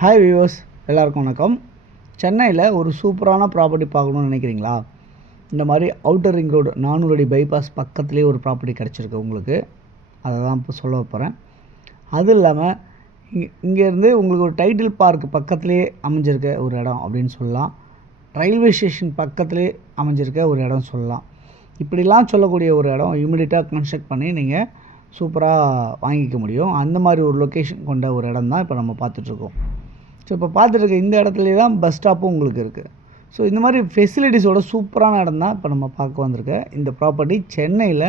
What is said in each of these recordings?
Hi viewers, எல்லாருக்கும் வணக்கம். சென்னையில் ஒரு சூப்பரான ப்ராப்பர்ட்டி பார்க்கணுன்னு நினைக்கிறீங்களா? இந்த மாதிரி அவுட்டர் ரிங் ரோடு 400 அடி பைபாஸ் பக்கத்துலேயே ஒரு ப்ராப்பர்ட்டி கிடச்சிருக்கு உங்களுக்கு. அதை தான் இப்போ சொல்ல போகிறேன். அது இல்லாமல் இங்கேருந்து உங்களுக்கு ஒரு டைட்டில் பார்க் பக்கத்துலேயே அமைஞ்சிருக்க ஒரு இடம் அப்படின்னு சொல்லலாம். ரயில்வே ஸ்டேஷன் பக்கத்துலேயே அமைஞ்சிருக்க ஒரு இடம் சொல்லலாம். இப்படிலாம் சொல்லக்கூடிய ஒரு இடம் இமிடியட்டாக கன்ஸ்ட்ரக்ட் பண்ணி நீங்கள் சூப்பராக வாங்கிக்க முடியும். அந்த மாதிரி ஒரு லொக்கேஷன் கொண்ட ஒரு இடம் தான் இப்போ நம்ம பார்த்துட்ருக்கோம். ஸோ இப்போ பார்த்துருக்க இந்த இடத்துலையே தான் பஸ் ஸ்டாப்பும் உங்களுக்கு இருக்குது. ஸோ இந்த மாதிரி ஃபெசிலிட்டிஸோட சூப்பரான இடம் தான் இப்போ நம்ம பார்க்க வந்திருக்க இந்த ப்ராப்பர்ட்டி. சென்னையில்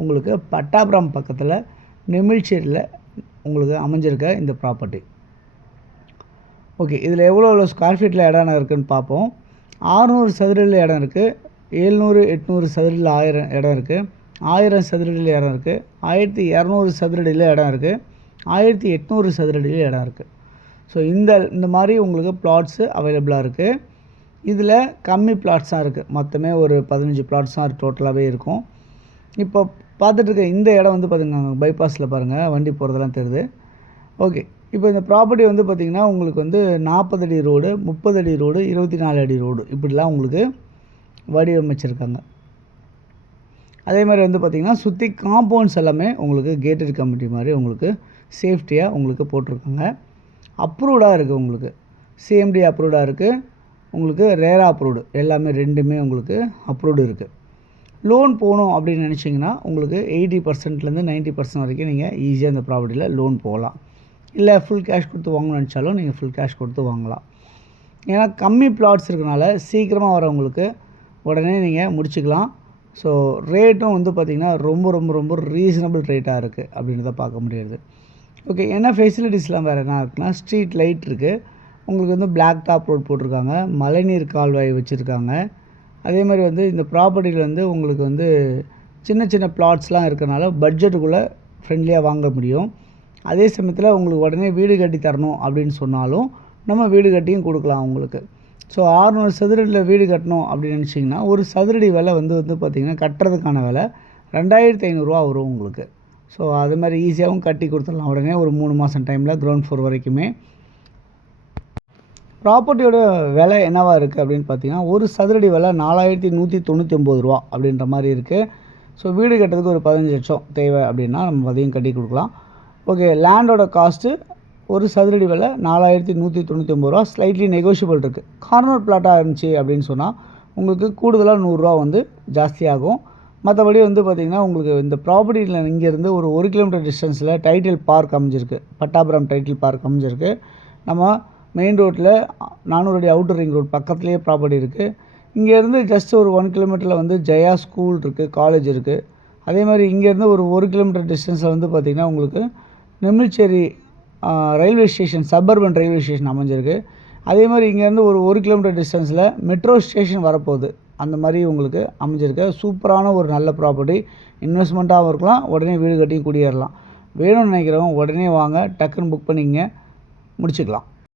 உங்களுக்கு பட்டாபுரம் பக்கத்தில் நெமிழ்ச்சேரியில் உங்களுக்கு அமைஞ்சிருக்க இந்த ப்ராப்பர்ட்டி. ஓகே, இதில் எவ்வளோ ஸ்கொயர் ஃபீட்டில் இடம் இருக்குதுன்னு பார்ப்போம். 600 சதுரடியில் இடம் இருக்குது, 700 800 சதுரடியில் 1000 இடம் இருக்குது, 1000 சதுரடியில் இடம் இருக்குது, 1200 சதுரடியில் இடம் இருக்குது, 1800 சதுரடியில் இடம் இருக்குது. ஸோ இந்த மாதிரி உங்களுக்கு பிளாட்ஸு அவைலபிளாக இருக்குது. இதில் கம்மி பிளாட்ஸ் தான் இருக்குது. மொத்தமே ஒரு 15 பிளாட்ஸ் தான் டோட்டலாகவே இருக்கும். இப்போ பார்த்துட்ருக்க இந்த இடம் வந்து பார்த்திங்கன்னா பைபாஸில் பாருங்கள், வண்டி போகிறதெல்லாம் தெரியுது. ஓகே, இப்போ இந்த ப்ராப்பர்ட்டி வந்து பார்த்திங்கன்னா உங்களுக்கு வந்து 40 அடி ரோடு, 30 அடி ரோடு, 24 அடி ரோடு இப்படிலாம் உங்களுக்கு வடிவமைச்சிருக்காங்க. அதே மாதிரி வந்து பார்த்திங்கன்னா சுற்றி காம்பவுண்ட்ஸ் எல்லாமே உங்களுக்கு கேட்டட் கம்யூனிட்டி மாதிரி உங்களுக்கு சேஃப்டியாக உங்களுக்கு போட்டிருக்காங்க. அப்ரூவ்டாக இருக்குது, உங்களுக்கு சிஎம்டி அப்ரூவ்டாக இருக்குது, உங்களுக்கு ரேரா அப்ரூவ்டு எல்லாமே ரெண்டுமே உங்களுக்கு அப்ரூவ்டு இருக்குது. லோன் போகணும் அப்படின்னு நினச்சிங்கன்னா உங்களுக்கு 80%லேருந்து 90% வரைக்கும் நீங்கள் ஈஸியாக இந்த ப்ராப்பர்ட்டியில் லோன் போகலாம். இல்லை ஃபுல் கேஷ் கொடுத்து வாங்கணும்னு நினச்சாலும் நீங்கள் ஃபுல் கேஷ் கொடுத்து வாங்கலாம். ஏன்னா கம்மி பிளாட்ஸ் இருக்கனால சீக்கிரமாக வரவங்களுக்கு உடனே நீங்கள் முடிச்சுக்கலாம். ஸோ ரேட்டும் வந்து பார்த்திங்கன்னா ரொம்ப ரொம்ப ரொம்ப ரீசனபிள் ரேட்டாக இருக்குது அப்படின்றத பார்க்க முடியாது. ஓகே, என்ன ஃபெசிலிட்டிஸ்லாம் வேறு என்ன இருக்குன்னா, ஸ்ட்ரீட் லைட் இருக்குது, உங்களுக்கு வந்து பிளாக் டாப் ரோட் போட்டிருக்காங்க, மழைநீர் கால்வாய் வச்சுருக்காங்க. அதே மாதிரி வந்து இந்த ப்ராப்பர்ட்டியில் வந்து உங்களுக்கு வந்து சின்ன சின்ன பிளாட்ஸ்லாம் இருக்கனால பட்ஜெட்டுக்குள்ளே ஃப்ரெண்ட்லியாக வாங்க முடியும். அதே சமயத்தில் உங்களுக்கு உடனே வீடு கட்டி தரணும் அப்படின்னு சொன்னாலும் நம்ம வீடு கட்டியும் கொடுக்கலாம் உங்களுக்கு. ஸோ 600 சதுரடியில் வீடு கட்டணும் அப்படின்னு நினச்சிங்கன்னா ஒரு சதுரடி விலை வந்து பார்த்திங்கன்னா கட்டுறதுக்கான விலை 2500 வரும் உங்களுக்கு. ஸோ அது மாதிரி ஈஸியாகவும் கட்டி கொடுத்துடலாம் உடனே ஒரு 3 மாதம் டைமில் கிரவுண்ட் ஃப்ளோர் வரைக்குமே. ப்ராப்பர்ட்டியோட விலை என்னவாக இருக்குது அப்படின்னு பார்த்தீங்கன்னா ஒரு சதுரடி விலை 4199 அப்படின்ற மாதிரி இருக்குது. ஸோ வீடு கட்டுறதுக்கு ஒரு 15 லட்சம் தேவை அப்படின்னா நம்ம அதையும் கட்டி கொடுக்கலாம். ஓகே, லேண்டோட காஸ்ட்டு ஒரு சதுரடி விலை 4199 ஸ்லைட்லி நெகோஷியபிள் இருக்குது. கார்னர் பிளாட்டாக இருந்துச்சு அப்படின்னு சொன்னால் உங்களுக்கு கூடுதலாக 100 வந்து ஜாஸ்தியாகும். மற்றபடி வந்து பார்த்திங்கன்னா உங்களுக்கு இந்த ப்ராப்பர்ட்டியில் இங்கேருந்து ஒரு 1 கிலோமீட்டர் டிஸ்டன்ஸில் டைட்டில் பார்க் அமைஞ்சிருக்கு, பட்டாபுரம் டைட்டில் பார்க் அமைஞ்சிருக்கு. நம்ம மெயின் ரோட்டில் 400 அடி அவுட்டர் ரிங் ரோடு பக்கத்துலேயே ப்ராப்பர்ட்டி இருக்குது. இங்கேருந்து ஜஸ்ட் ஒரு 1 கிலோமீட்டரில் வந்து ஜெயா ஸ்கூல் இருக்குது, காலேஜ் இருக்குது. அதே மாதிரி இங்கேருந்து ஒரு 1 கிலோமீட்டர் டிஸ்டன்ஸில் வந்து பார்த்திங்கன்னா உங்களுக்கு Nemilichery railway station, suburban railway station அமைஞ்சிருக்கு. அதே மாதிரி இங்கேருந்து ஒரு 1 கிலோமீட்டர் டிஸ்டன்ஸில் மெட்ரோ ஸ்டேஷன் வரப்போகுது. அந்த மாதிரி உங்களுக்கு அமைஞ்சிருக்க சூப்பரான ஒரு நல்ல ப்ராப்பர்ட்டி. இன்வெஸ்ட்மெண்ட்டாகவும் இருக்கலாம், உடனே வீடு கட்டியும் குடியேறலாம். வேணும்னு நினைக்கிறவங்க உடனே வாங்க, டக்குன்னு புக் பண்ணிங்க, முடிச்சுக்கலாம்.